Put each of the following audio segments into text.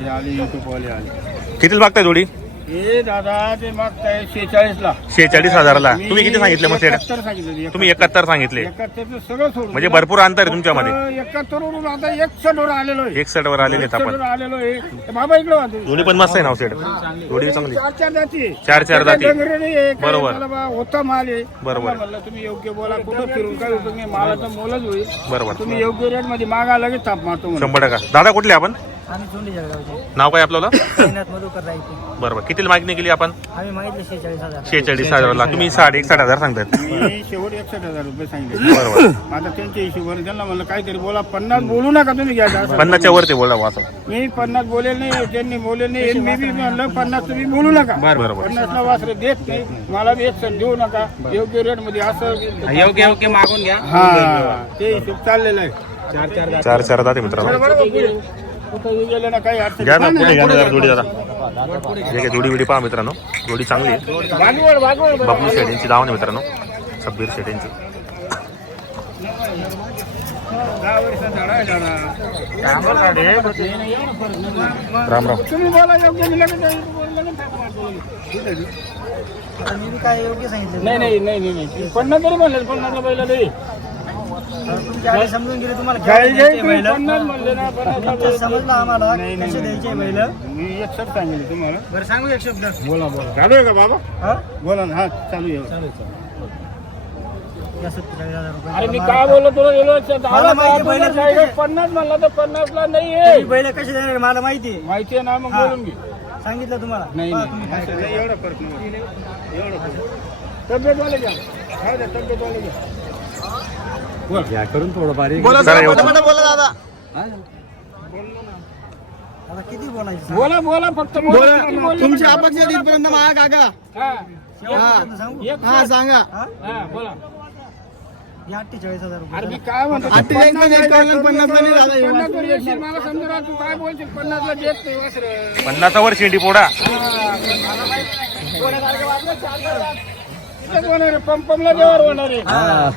हे आले युट्यूब वाले आले. कितीला मागताय जोडी? हे दादा ते मागताय शेचाळीस ला शेहेचाळीस हजाराला. तुम्ही किती सांगितले मग सांगितले तुम्ही एकाहत्तर सांगितले. एकाहत्तरचं सगळं सोडून म्हणजे भरपूर अंतर आहे तुमच्यामध्ये. एकाहत्तर वरून आता एकसठ वर आलेलो आहे. एक वर आलेले आहेत 61 आपण वर आलेलो आहे. ते बाबा इकडे वाहतो. जोडी पण मस्त आहे नाव सेट जोडी चांगली. चार चार जाती आहे. चार चार काही जाती. डंगरे नाही आहे, काही बरोबर. मला बा होता माल आहे. बरोबर. मला म्हणलं तुम्ही योग्य बोला कुठं फिरून काय होतं नाही मालाचा मोलच होईल. बरोबर. तुम्ही योग्य रेटमध्ये मागा लगेच ताप मारतो म्हणून. शंभर टक्का. दादा कुठले आपण? आम्ही चोंडी जळगावचे. नाव काय आपल्याला मेहनत मधुकर राहायचे बरोबर. कितीला मागणी केली आपण? आम्ही मागितले शेहेचाळीस हजार. शेहेचाळीस हजारला तुम्ही साठ एकसाठ हजार सांगतात मी शेवट एकसठ हजार रुपये सांगितले. बरोबर. आता त्यांच्या हिशोबाने त्यांना म्हणलं काहीतरी बोला. पन्नास बोलू नका तुम्ही घ्या असं. पन्नासच्या वरती बोला असं. मी पन्नास बोलेल नाही त्यांनी बोलेल नाही मी बी म्हणलं पन्नास तुम्ही बोलू नका. बरोबर. पन्नासला वासरे देत नाही. मला बी एकसठ देऊ नका. योग्य रेटमध्ये असं योग्य योग्य मागून घ्या. हा ते हिशोब चाललेलं आहे. चार चार चार चार जाते मित्रांनो काही घ्या ना पुढे घ्या ना जरा जोडी दादा हे काय जोडी बिडी पहा मित्रांनो. जोडी चांगली आहे. बबलू शेट यांची धावण आहे मित्रांनो. सब्बीर शेट यांची. राम राम काय योग्य सांगितले? नाही नाही नाही नाही नाही. पन्नास तरी म्हणले पन्नासला पहिला नाही तुमची आधी समजून गेली तुम्हाला घ्यायचं द्यायचे बैल. पन्नास समजलं आम्हाला नाही, नाही, कसे नाही. द्यायचे बैल? मी एकसठ सांगितले तुम्हाला. बरं सांगू एक शब्द. बोला बोला. चालू आहे का बाबा? हा? बोला ना हा चालू आहे. अरे मी काय बोललो तुला? गेलो पहिलं पन्नास म्हणला तर पन्नासला नाही तुम्ही आहे बैल कसे देणार मला माहिती. माहिती आहे ना मग. बोलून घे. सांगितलं तुम्हाला. नाही नाही. नाही, एवढा फरक नाही. एवढा फरक. तब्येतवाले घ्या. काय द्या तब्येतवाले घ्या जरा येऊ आता किती बोलायचं सांग. बोला बोला फक्त बोला तुमची अपेक्षा तिथपर्यंत माझ्या काका हा. सांगू? एक हा सांगा. हा? हा बोला. हे अठ्ठेचाळीस हजार अरे रुपये मी काय म्हणतो? अठ्ठेचाळीसमध्ये एक कळलं, पन्नासला नाही झालं. पन्नास वर येशील, मला समजा ना, तू काय बोलशील? पन्नासला देत नाही वासरं. पन्नासावर शेंडी पोडा. होणार आहे, पंपमला देवावर होणार आहे. हा,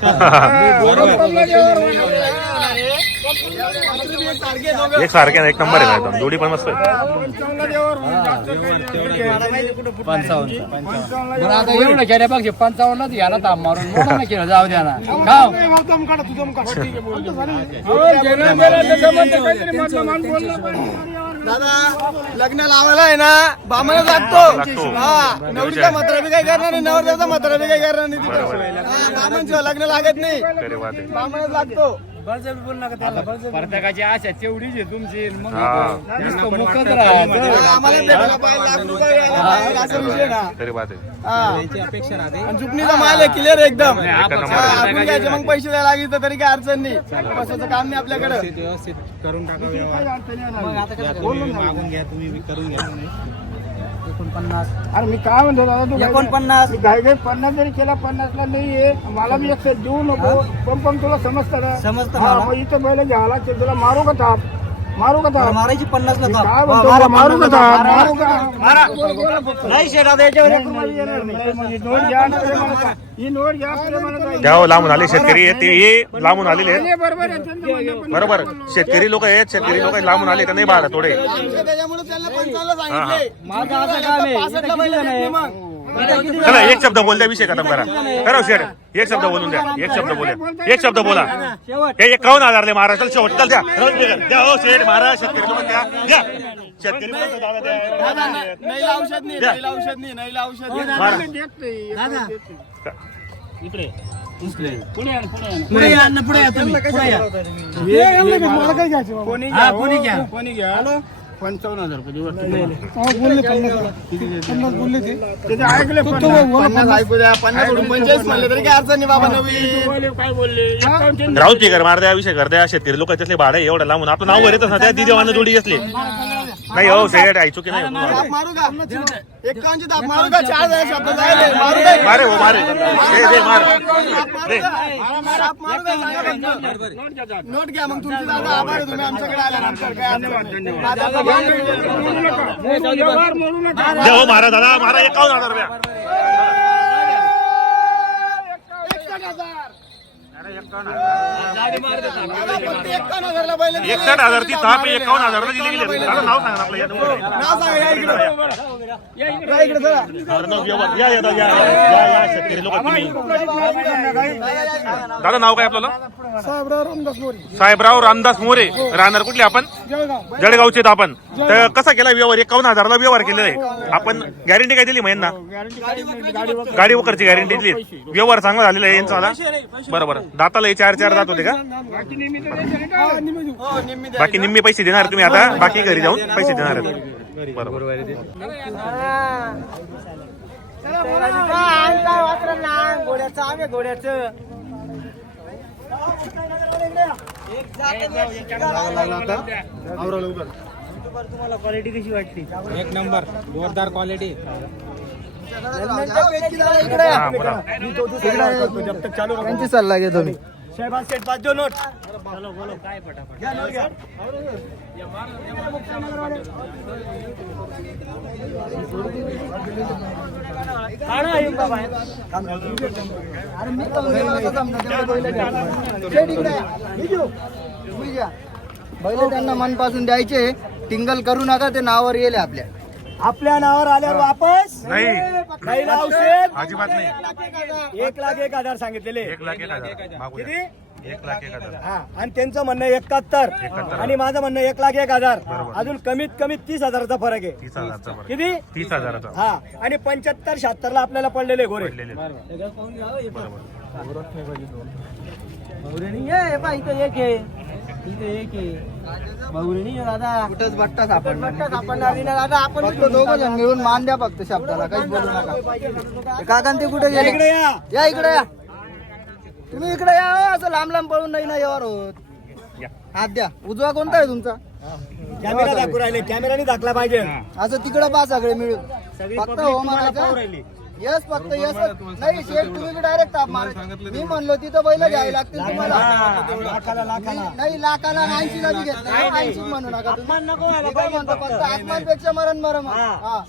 पंपमला देवावर होणार आहे. एक सारखे ना, एक नंबर आहे एकदम जोडी पण मस्त आहे पंचावन्नला देवावर होणार. जास्त काही नाही. पंचावन्नला बरं आता एवढं केल्यापेक्षा पंचावन्नच घ्यायला ताप मारून मोठा केलं जाऊ द्या ना हो, काहीतरी मधलं बोललं पाहिजे. दादा लग्न लावायला आहे ना बामणा लागतो हा नवरीचा मात्र बी काय करणार नाही नवरदेवचा मात्र बी काय करणार नाही तिथे. बामणशिवाय लग्न लागत नाही. बामणच लागतो. बळजबरी बोल नका त्याला बळजबरी. प्रत्येकाची आशा तेवढीच आहे तुमची. मग हा. नुसतं मुकत राहायचं आम्हाला भेटायला पाहिजे लाख रुपये यायला पाहिजे, असा विषय ना तरी बात आहे. हा. आणि जुपणीचा माल आहे क्लिअर एकदम. एक हा, आपण घ्यायचे मग पैसे द्यायला लागले तरी काय अडचण नाही. बसायचं काम नाही आपल्याकडे. काही अडचण येणार नाही. एकोणपन्नास. अरे मी काय म्हणतो दादा तू एकोणपन्नास. मी घाई घाई पन्नास जरी केला पन्नासला नाही आहे मला मी एकशे देऊ नको. पण पण तुला समजतं ना? समजतं इथं बैल घ्यावं लागते तुला मारू का ताप मारू का मारायची म्हणतो मारा मारू का. मारू. का? मारा. नाही जा. ही हो, लांबून आले. शेतकरी आहेत, ते हे लांबून आलेले आहेत. बरोबर शेतकरी लोक आहेत शेतकरी लोक लांबून आले तर नाही बाळा थोडे. त्याच्यामुळे त्यांना सांगितले माझं असं काम आहे. चला एक शब्द बोल द्या विषय खतम करा करा शेड एक शब्द बोलून द्या एक शब्द बोला एक शब्द बोला शेवट हे एकावन्न हजारले महाराष्ट्राला शेवट चल द्या द्या हो शेड महाराज शेतकरी लोक द्या द्या शेतकरी दादा. इकडे. पुढे या पुढे या तुम्ही पुढे या कोणी हा, घ्या कोणी हो. घ्या. कोणी घ्या पंचावन्न हजार रुपये दिवस तिथे ऐकले पन्नास. ऐकू द्या पन्नास सोडून पंचेचाळीस म्हणले तरी काय अडचण नाही बाबा नवीन. काय बोलले? एकावन्न राहू दे कर मार द्या विषय कर द्या. शेतकरी लोक त्यातले भाडे एवढं लांबून. आपलं नाव भरत ना त्या दिदेवानं जोडी असले नाही हो शेड आहे चुकी नाही दाब मारू का एकावन्नची दाब मारू का चार शब्द जायले. मारू का मारे हो मारे. दे दे मार दे. दाब मारू का सांगा फक्त. नोट घ्या मग तुमची दादा आभार आहे तुम्ही आमच्याकडे आल्या आमच्याकडे काय द्या हो मारा दादा मारा एकावन्न हजार रुपया. हजार. एकसठ हजार ती ताप एकावन्न हजारला दिली. गेली. दादा नाव सांगा ना आपलं या नंबर आहे. नाव सांगा या इकडं. या इकडं. चला. दादा नाव व्यवहार- या या दादा, या या या शेतकरी लोक तुम्ही. दादा नाव काय आपल्याला? साहेबराव रामदास मोरे. साहेबराव रामदास मोरे. राहणार कुठले आपण? जळगाव. जळगावचे आपण. तर कसा केला व्यवहार? एकावन्न हजारला व्यवहार केलेला आहे. आपण गॅरंटी काय दिली महिना गाडी वकरची गॅरंटी दिली. व्यवहार चांगला झालेला आहे यांचा वाला. दाताला हे चार चार दात होते का? हो. बाकी निम्मे पैसे देणार तुम्ही आता? बाकी घरी जाऊन पैसे देणार बरोबर. आम्ही घोड्याचं तुम्हाला क्वालिटी कशी वाटली? एक नंबर जोरदार क्वालिटी हा. त्यांची सल्ला घेतो मी शहबाज सेठ पाच देऊ नोट बैल त्यांना मनपासून द्यायचे टिंगल करू नका ते नावावर येले आपल्या. आपल्या नावावर आल्यावर वापस? नाही. औषध? अजिबात नाही. एक लाख एक हजार सांगितलेले. एक लाख एक हजार. किती? एक लाख एक हजार. हा आणि त्यांचं म्हणणं एकाहत्तर. एकाहत्तर. आणि माझं म्हणणं एक लाख एक हजार. बरोबर. अजून कमीत कमी तीस हजाराचा फरक आहे. तीस हजारचा बरं किती? तीस हजाराचा. हा आणि पंच्याहत्तर शहात्तर ला आपल्याला पडलेले गोरे. पडलेले. बरोबर. इथं एक आहे. इथं एक आहे. दादा. कुठंच बट्टा सापडणार बट्टा सापडणार नाही ना दादा आपण फक्त दोघं जण मिळून मान द्या फक्त शब्दाला काहीच बोलू नका. ते काका ते कुठे या गेले इकडे या. या इकडे या. तुम्ही इकडे या हो, असं लांब लांब पळून नाही ना यावर होत. हात द्या. उजवा कोणता आहे तुमचा? कॅमेरा दाखवू राहिले कॅमेराने दाखला पाहिजे. असं तिकडे पा सगळे मिळून. फक्त हो म्हणायचं यस फक्त यस. नाही शेठ तुम्ही डायरेक्ट ताप मार. मी म्हणलो तिथं बैल घ्यावी लागतील तुम्हाला. नाही लाखाला ऐंशी बी घेतलं. ऐंशी म्हणू नका म्हणतो फक्त. आत्मांपेक्षा मरण मरम हा.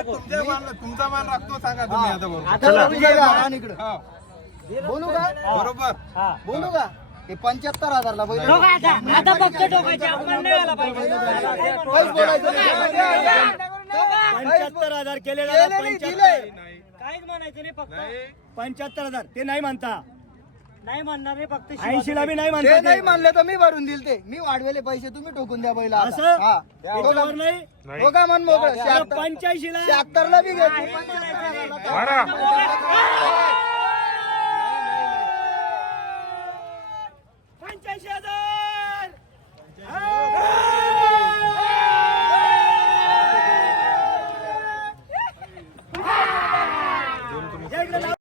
तुमचा मान राखतो सांगा तुम्ही आता इकडं. बोलू का? बरोबर. बोलू का? ते पंच्याहत्तर हजारला बैल आता फक्त नाही बोलायचं नाही. पंच्याहत्तर हजार केले केले नाही, दिले. काहीच म्हणायचं नाही फक्त. पंच्याहत्तर हजार. ते नाही म्हणता. नाही म्हणणार नाही फक्त ऐंशी ला बी नाही ते म्हणता नाही ते. म्हणले तर मी भरून दिल ते. मी वाढवेले पैसे तुम्ही ठोकून द्या बैला असं? हा. नाही? का मन मोकळं? पंच्याऐंशी ला शहात्तर ला बी. मारा